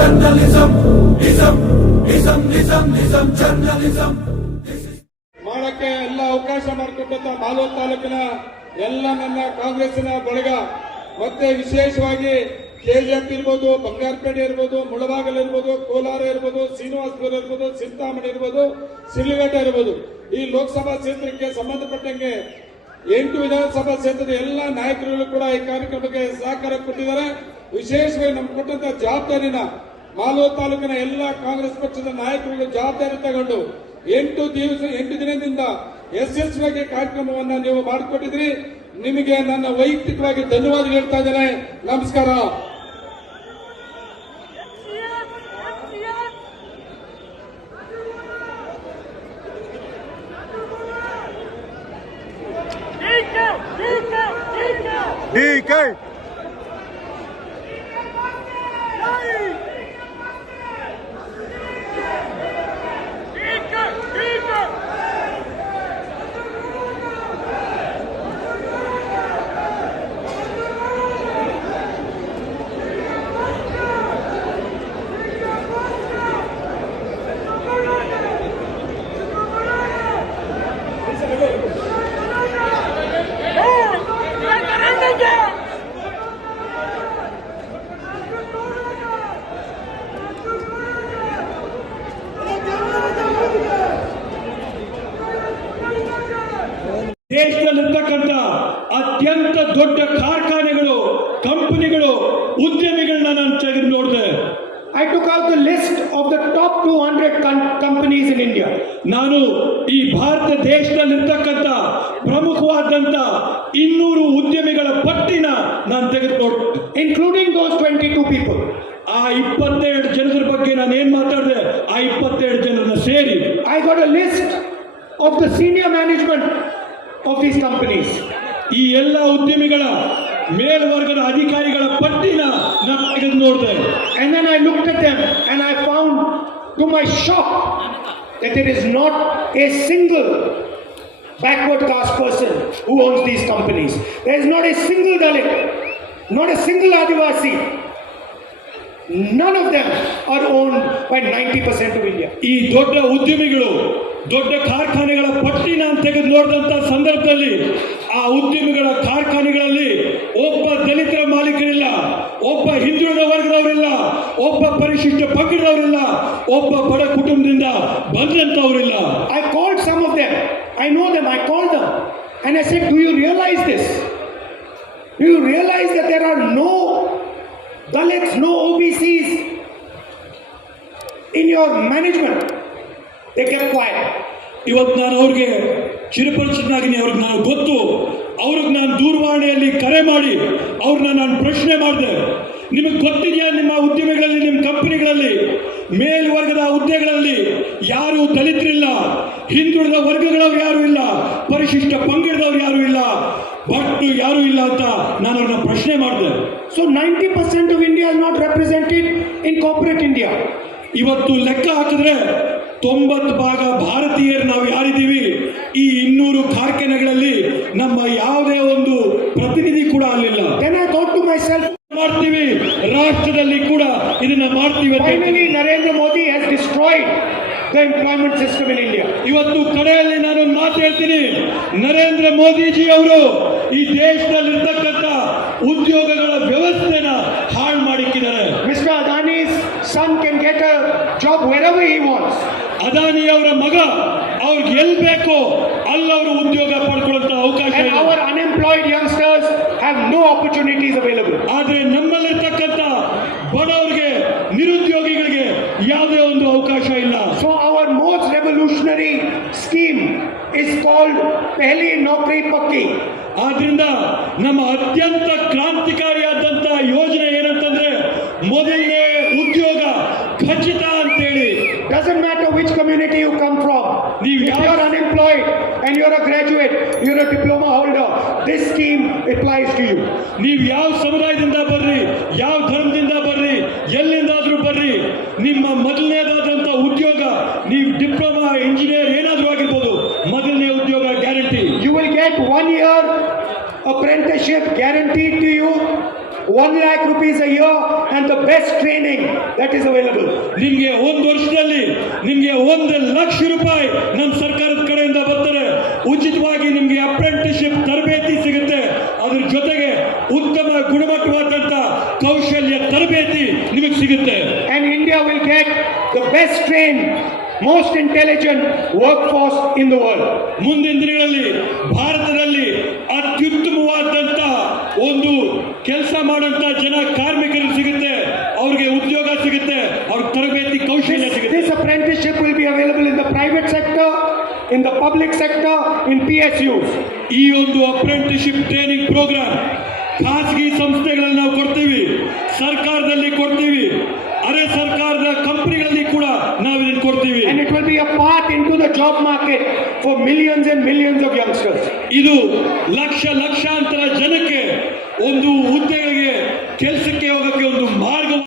journalism. ಮಾಡಕ್ಕೆ ಎಲ್ಲ ಅವಕಾಶ ಮಾಡಿಕೊಟ್ಟಂತ ಮಾಲೂರು ತಾಲೂಕಿನ ಎಲ್ಲ ನನ್ನ ಕಾಂಗ್ರೆಸ್ನ ಬಳಗ, ಮತ್ತೆ ವಿಶೇಷವಾಗಿ ಕೆಜಿಎಫ್ ಇರ್ಬೋದು, ಬಂಗಾರಪೇಟೆ ಇರ್ಬೋದು, ಮುಳಬಾಗಲ್ ಇರ್ಬೋದು, ಕೋಲಾರ ಇರ್ಬೋದು, ಶ್ರೀನಿವಾಸಪುರ ಇರ್ಬೋದು ಚಿಂತಾಮಣಿ ಇರ್ಬೋದು ಸಿಲ್ಲಿಗಟ್ಟ ಇರ್ಬೋದು ಈ ಲೋಕಸಭಾ ಕ್ಷೇತ್ರಕ್ಕೆ ಸಂಬಂಧಪಟ್ಟಂಗೆ ಎಂಟು ವಿಧಾನಸಭಾ ಕ್ಷೇತ್ರದ ಎಲ್ಲ ನಾಯಕರುಗಳು ಕೂಡ ಈ ಕಾರ್ಯಕ್ರಮಕ್ಕೆ ಸಹಕಾರ ಕೊಟ್ಟಿದ್ದಾರೆ ವಿಶೇಷವಾಗಿ ನಮ್ಗೆ ಕೊಟ್ಟಂತ ಜವಾಬ್ದಾರಿನ ಮಾಲೂರು ತಾಲೂಕಿನ ಎಲ್ಲ ಕಾಂಗ್ರೆಸ್ ಪಕ್ಷದ ನಾಯಕರುಗಳು ಜವಾಬ್ದಾರಿ ತಗೊಂಡು ಎಂಟು ದಿವಸ ಎಂಟು ದಿನದಿಂದ ಯಶಸ್ವಿಯಾಗಿ ಕಾರ್ಯಕ್ರಮವನ್ನು ನೀವು ಮಾಡಿಕೊಟ್ಟಿದ್ರಿ ನಿಮಗೆ ನನ್ನ ವೈಯಕ್ತಿಕವಾಗಿ ಧನ್ಯವಾದ ಹೇಳ್ತಾ ಇದ್ದೇನೆ. ನಮಸ್ಕಾರ. DK ದೇಶದಲ್ಲಿರ್ತಕ್ಕಂಥ ಅತ್ಯಂತ ದೊಡ್ಡ ಕಾರ್ಖಾನೆಗಳು ಕಂಪನಿಗಳು ಉದ್ಯಮಿಗಳನ್ನ ನಾನು ತೆಗೆದು ನೋಡಿದೆ I took out the list of the top 200 companies in India India, ನಾನು ಈ ಭಾರತ ದೇಶದಲ್ಲಿರ್ತಕ್ಕಂಥ ಪ್ರಮುಖವಾದಂತ ಇನ್ನೂರು ಉದ್ಯಮಿಗಳ ಪಟ್ಟಿನ ನಾನು ತೆಗೆದುಕೊಂಡು including those twenty two people ಆ ಇಪ್ಪತ್ತೆರಡು ಜನರ ಬಗ್ಗೆ ನಾನು ಏನ್ ಮಾತಾಡಿದೆ? ಆ ಇಪ್ಪತ್ತೆರಡು ಜನರನ್ನ ಸೇರಿ. I got a list of the senior management of these companies ಈ ಎಲ್ಲ ಉದ್ಯಮಿಗಳ ಮೇಲ್ವರ್ಗದ ಅಧಿಕಾರಿಗಳ ಪಟ್ಟಿನ ನಾನು ತೆಗೆದು ನೋಡಿದೆ And then I looked at them and I found, to my shock, that there is not a single backward caste person who owns these companies. There is not a single Dalit, not a single Adivasi. None of them are owned by 90% of India. ಈ ದೊಡ್ಡ ಉದ್ಯಮಿಗಳು ದೊಡ್ಡ ಕಾರ್ಖಾನೆಗಳ ಪಟ್ಟಿ ನಾನು ತೆಗೆದು ನೋಡಿದಂತ ಸಂದರ್ಭದಲ್ಲಿ ಆ ಉದ್ಯಮಿಗಳ ಕಾರ್ಖಾನೆಗಳಲ್ಲಿ ಒಬ್ಬ ದಲಿತರ ಮಾಲೀಕರಿಲ್ಲ ಒಬ್ಬ ಹಿಂದುಳಿದ ವರ್ಗದವರಿಲ್ಲ ಒಬ್ಬ ಪರಿಶಿಷ್ಟ ಪಂಗಡದವರಿಲ್ಲ ಒಬ್ಬ ಬಡ ಕುಟುಂಬದಿಂದ ಬಂದಂತವರಿಲ್ಲ I call some of them I know they I call them and I said you realise this you realise there are no Dalits no O B Cs in your management they kept quiet ಇವತ್ತು ನಾನು ಅವ್ರಿಗೆ ಚಿರಪರಿಚಿತನಾಗಿನಿ ಅವ್ರಿಗೆ ನಾನು ಗೊತ್ತು. ಅವ್ರಿಗೆ ನಾನು ದೂರವಾಣಿಯಲ್ಲಿ ಕರೆ ಮಾಡಿ ಅವ್ರನ್ನ ನಾನು ಪ್ರಶ್ನೆ ಮಾಡಿದೆ. ನಿಮಗೆ ಗೊತ್ತಿದೆಯಾ ನಿಮ್ಮ ಉದ್ಯಮಿಗಳಲ್ಲಿ ನಿಮ್ಮ ಕಂಪನಿಗಳಲ್ಲಿ ಮೇಲ್ವರ್ಗದ ಹುದ್ದೆಗಳಲ್ಲಿ ಯಾರು ದಲಿತರಿಲ್ಲ ಹಿಂದುಳಿದ ವರ್ಗಗಳವ್ರು ಯಾರು ಇಲ್ಲ ಪರಿಶಿಷ್ಟ ಪಂಗಡದವ್ರು ಯಾರು ಇಲ್ಲ ಬಟ್ ಯಾರು ಇಲ್ಲ ಅಂತ ನಾನು ಅವ್ರನ್ನ ಪ್ರಶ್ನೆ ಮಾಡಿದೆ. So ninety percent of India not represented in corporate India ಇವತ್ತು ಲೆಕ್ಕ ಹಾಕಿದ್ರೆ ತೊಂಬತ್ತು ಭಾಗ ಭಾರತೀಯರು ನಾವು ಯಾರಿದ್ದೀವಿ? ಈ ಇನ್ನೂರು ಕಾರ್ಖಾನೆಗಳಲ್ಲಿ ನಮ್ಮ ಯಾವುದೇ ಒಂದು ಪ್ರತಿನಿಧಿ ಕೂಡ ಅಲ್ಲಿಲ್ಲ. ಮಾಡ್ತೀವಿ. ರಾಷ್ಟ್ರದಲ್ಲಿ ಕೂಡ ಇದನ್ನ ಮಾಡ್ತೀವಿ Narendra Modi has the employment system in India. ಇವತ್ತು ಕಡೆಯಲ್ಲಿ ನಾನು ಮಾತು ಹೇಳ್ತೀನಿ. ನರೇಂದ್ರ ಮೋದಿಜಿ ಅವರು ಈ ದೇಶದಲ್ಲಿರ್ತಕ್ಕಂಥ ಉದ್ಯೋಗಗಳ ಅದಾನಿ ಅವರ ಮಗ ಅವ್ರಿಗೆ ಎಲ್ಲಿ ಬೇಕೋ ಅಲ್ಲವರು ಉದ್ಯೋಗ ಪಡ್ಕೊಳ್ಳುವಂತ ಅವಕಾಶ our unemployed youngsters have no opportunities available. ಆದ್ರೆ ನಮ್ಮಲ್ಲಿರ್ತಕ್ಕಂಥ ಬಡವರಿಗೆ ನಿರುದ್ಯೋಗಿಗಳಿಗೆ ಯಾವುದೇ ಒಂದು ಅವಕಾಶ ಇಲ್ಲ. So our most revolutionary scheme is called Pehli Naukri Pakki ಆದ್ರಿಂದ ನಮ್ಮ ಅತ್ಯಂತ ಕ್ರಾಂತಿಕಾರಿಯಾದಂತಹ ಯೋಜನೆ ಏನಂತಂದ್ರೆ ಮೊದಲನೇ ಉದ್ಯೋಗ ಖಚಿತ If you are unemployed and you are a graduate, you are a diploma holder, this scheme applies to you. ನೀವು ಯಾವ ಸಮುದಾಯದಿಂದ ಬರ್ರಿ ಯಾವ ಧರ್ಮದಿಂದ ಬರ್ರಿ ಎಲ್ಲಿಂದಾದ್ರೂ ಬರ್ರಿ ನಿಮ್ಮ ಮೊದಲನೇದಾದಂತ ಉದ್ಯೋಗ ನೀವು ಡಿಪ್ಲೊಮಾ ಇಂಜಿನಿಯರ್ ಏನಾದ್ರೂ ಆಗಿರ್ಬೋದು ಮೊದಲನೇ ಉದ್ಯೋಗ guarantee You will get one year apprenticeship guaranteed to you 1 lakh rupees a year and the best training that is available. ನಿಮ್ಗೆ ಒಂದು ಒಂದು ಲಕ್ಷ ರೂಪಾಯಿ ನಮ್ಮ ಸರ್ಕಾರದ ಕಡೆಯಿಂದ ಬರ್ತಾರೆ. ಉಚಿತವಾಗಿ ನಿಮಗೆ ಅಪ್ರೆಂಟಿಸ್ಶಿಪ್ ತರಬೇತಿ ಸಿಗುತ್ತೆ. ಅದ್ರ ಜೊತೆಗೆ ಉತ್ತಮ ಗುಣಮಟ್ಟವಾದಂತ ಕೌಶಲ್ಯ ತರಬೇತಿ ನಿಮಗೆ ಸಿಗುತ್ತೆ. And India will the best best most most intelligent workforce in the world. ಮುಂದಿನ ದಿನಗಳಲ್ಲಿ ಭಾರತದಲ್ಲಿ ಅತ್ಯುತ್ತಮವಾದಂತ ಒಂದು ಕೆಲಸ ಮಾಡುವಂತ ಜನ ಕಾರ್ಮಿಕರು ಸಿಗುತ್ತೆ. ಅವ್ರಿಗೆ ಉದ್ಯೋಗ ಸಿಗುತ್ತೆ. ಅವ್ರ ತರಬೇತಿ ಕೌಶಲ್ಯ ಸಿಗುತ್ತೆ. this apprenticeship will be available in the private sector, in the public sector, in PSUs. ಈ ಒಂದು ಅಪ್ರೆಂಟಿಶಿಪ್ ಟ್ರೈನಿಂಗ್ ಪ್ರೋಗ್ರಾಮ್ ಖಾಸಗಿ ಸಂಸ್ಥೆಗಳಲ್ಲಿ ನಾವು ಕೊಡ್ತೀವಿ ಸರ್ಕಾರದಲ್ಲಿ ಕೊಡ್ತೀವಿ ಅರೆ ಸರ್ಕಾರದ ಕಂಪನಿಗಳಲ್ಲಿ ಕೂಡ ನಾವು ಇದನ್ನು ಕೊಡ್ತೀವಿ And it will be a path into the job market for millions and millions of youngsters. ಇದು ಲಕ್ಷ ಲಕ್ಷಾಂತರ ಜನಕ್ಕೆ ಒಂದು ಹುದ್ದೆಗಳಿಗೆ ಕೆಲಸಕ್ಕೆ ಹೋಗಕ್ಕೆ ಒಂದು